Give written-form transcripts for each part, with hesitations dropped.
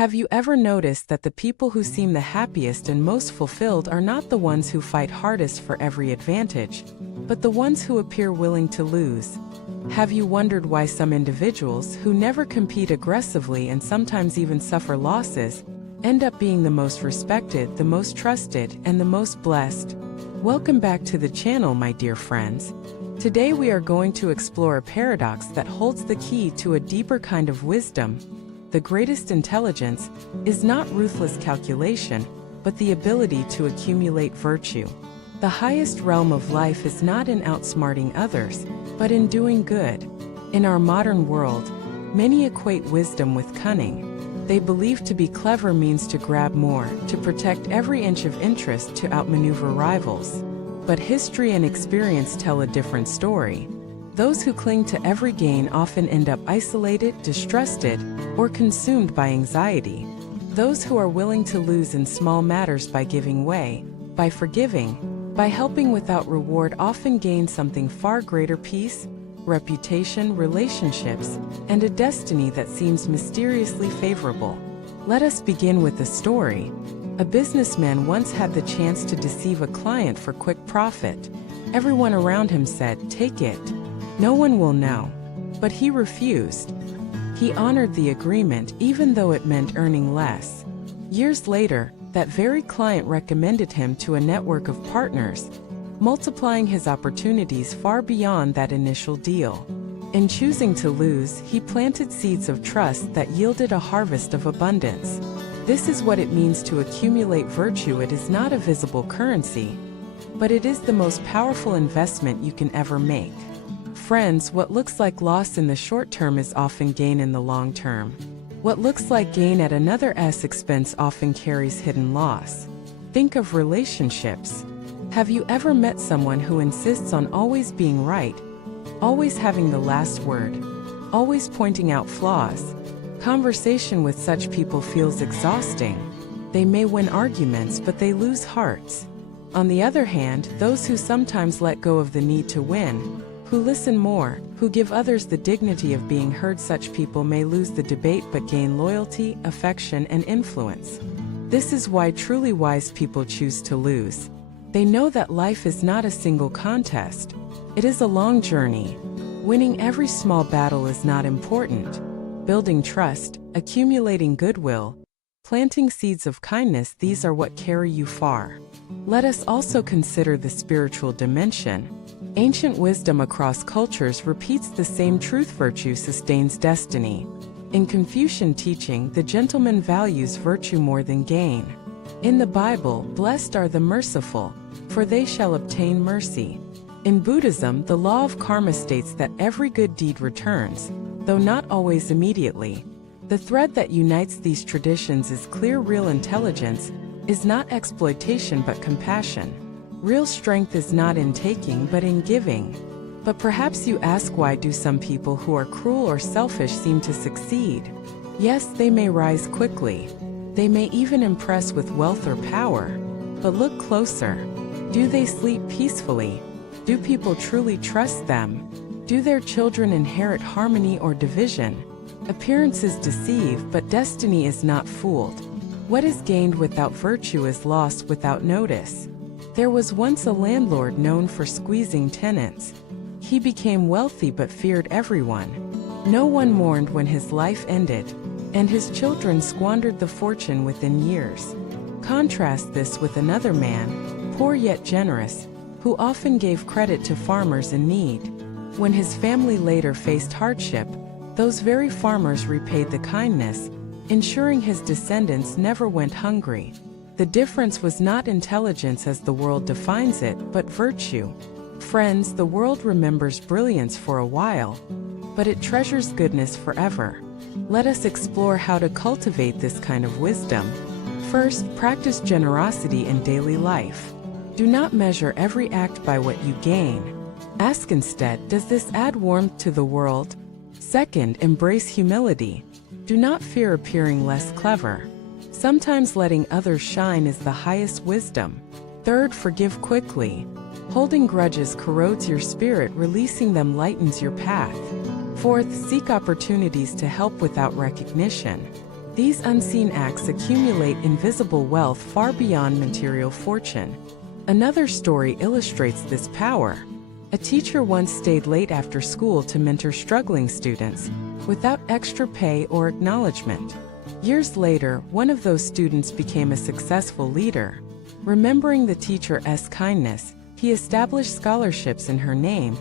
Have you ever noticed that the people who seem the happiest and most fulfilled are not the ones who fight hardest for every advantage, but the ones who appear willing to lose? Have you wondered why some individuals who never compete aggressively and sometimes even suffer losses end up being the most respected, the most trusted, and the most blessed? Welcome back to the channel, my dear friends. Today we are going to explore a paradox that holds the key to a deeper kind of wisdom. The greatest intelligence is not ruthless calculation, but the ability to accumulate virtue. The highest realm of life is not in outsmarting others, but in doing good. In our modern world, many equate wisdom with cunning. They believe to be clever means to grab more, to protect every inch of interest, to outmaneuver rivals. But history and experience tell a different story. Those who cling to every gain often end up isolated, distrusted, or consumed by anxiety. Those who are willing to lose in small matters by giving way, by forgiving, by helping without reward often gain something far greater: peace, reputation, relationships, and a destiny that seems mysteriously favorable. Let us begin with a story. A businessman once had the chance to deceive a client for quick profit. Everyone around him said, "Take it. No one will know." But he refused. He honored the agreement even though it meant earning less. Years later, that very client recommended him to a network of partners, multiplying his opportunities far beyond that initial deal. In choosing to lose, he planted seeds of trust that yielded a harvest of abundance. This is what it means to accumulate virtue. It is not a visible currency, but it is the most powerful investment you can ever make. Friends, what looks like loss in the short term is often gain in the long term. What looks like gain at another's expense often carries hidden loss. Think of relationships. Have you ever met someone who insists on always being right, always having the last word, always pointing out flaws? Conversation with such people feels exhausting. They may win arguments, but they lose hearts. On the other hand, those who sometimes let go of the need to win, who listen more, who give others the dignity of being heard, such people may lose the debate but gain loyalty, affection, and influence. This is why truly wise people choose to lose. They know that life is not a single contest. It is a long journey. Winning every small battle is not important. Building trust, accumulating goodwill, planting seeds of kindness, these are what carry you far. Let us also consider the spiritual dimension. Ancient wisdom across cultures repeats the same truth: virtue sustains destiny. In Confucian teaching, the gentleman values virtue more than gain. In the Bible, blessed are the merciful, for they shall obtain mercy. In Buddhism, the law of karma states that every good deed returns, though not always immediately. The thread that unites these traditions is clear: real intelligence is not exploitation but compassion. Real strength is not in taking but in giving. But perhaps you ask, why do some people who are cruel or selfish seem to succeed? Yes, they may rise quickly. They may even impress with wealth or power. But look closer. Do they sleep peacefully? Do people truly trust them? Do their children inherit harmony or division? Appearances deceive, but destiny is not fooled. What is gained without virtue is lost without notice. There was once a landlord known for squeezing tenants. He became wealthy but feared everyone. No one mourned when his life ended, and his children squandered the fortune within years. Contrast this with another man, poor yet generous, who often gave credit to farmers in need. When his family later faced hardship, those very farmers repaid the kindness, ensuring his descendants never went hungry. The difference was not intelligence as the world defines it, but virtue. Friends, the world remembers brilliance for a while, but it treasures goodness forever. Let us explore how to cultivate this kind of wisdom. First, practice generosity in daily life. Do not measure every act by what you gain. Ask instead, does this add warmth to the world? Second, embrace humility. Do not fear appearing less clever. Sometimes letting others shine is the highest wisdom. Third, forgive quickly. Holding grudges corrodes your spirit, releasing them lightens your path. Fourth, seek opportunities to help without recognition. These unseen acts accumulate invisible wealth far beyond material fortune. Another story illustrates this power. A teacher once stayed late after school to mentor struggling students, without extra pay or acknowledgement. Years later, one of those students became a successful leader. Remembering the teacher's kindness, he established scholarships in her name,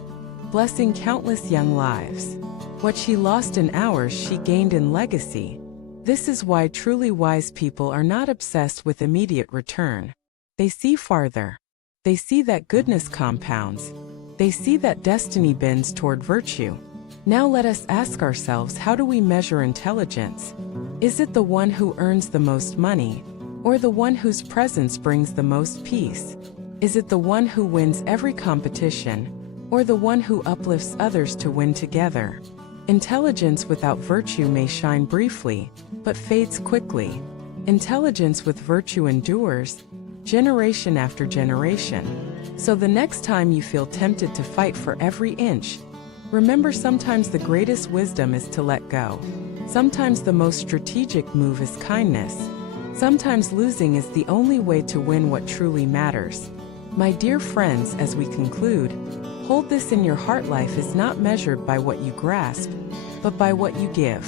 blessing countless young lives. What she lost in hours, she gained in legacy. This is why truly wise people are not obsessed with immediate return. They see farther. They see that goodness compounds. They see that destiny bends toward virtue. Now let us ask ourselves, how do we measure intelligence? Is it the one who earns the most money, or the one whose presence brings the most peace? Is it the one who wins every competition, or the one who uplifts others to win together? Intelligence without virtue may shine briefly, but fades quickly. Intelligence with virtue endures, generation after generation. So the next time you feel tempted to fight for every inch, remember, sometimes the greatest wisdom is to let go. Sometimes the most strategic move is kindness. Sometimes losing is the only way to win what truly matters. My dear friends, as we conclude, hold this in your heart: life is not measured by what you grasp, but by what you give.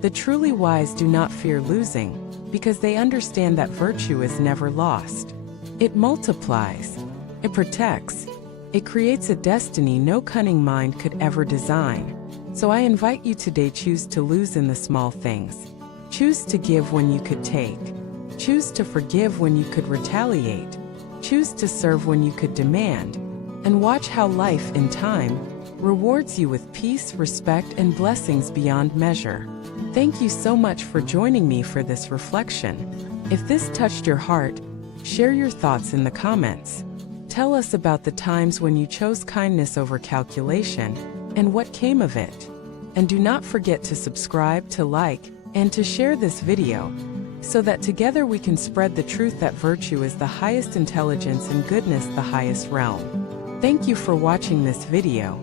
The truly wise do not fear losing, because they understand that virtue is never lost. It multiplies. It protects. It creates a destiny no cunning mind could ever design. So I invite you today: choose to lose in the small things. Choose to give when you could take. Choose to forgive when you could retaliate. Choose to serve when you could demand. And watch how life, in time, rewards you with peace, respect, and blessings beyond measure. Thank you so much for joining me for this reflection. If this touched your heart, share your thoughts in the comments. Tell us about the times when you chose kindness over calculation, and what came of it. And do not forget to subscribe, to like, and to share this video, so that together we can spread the truth that virtue is the highest intelligence and goodness the highest realm. Thank you for watching this video.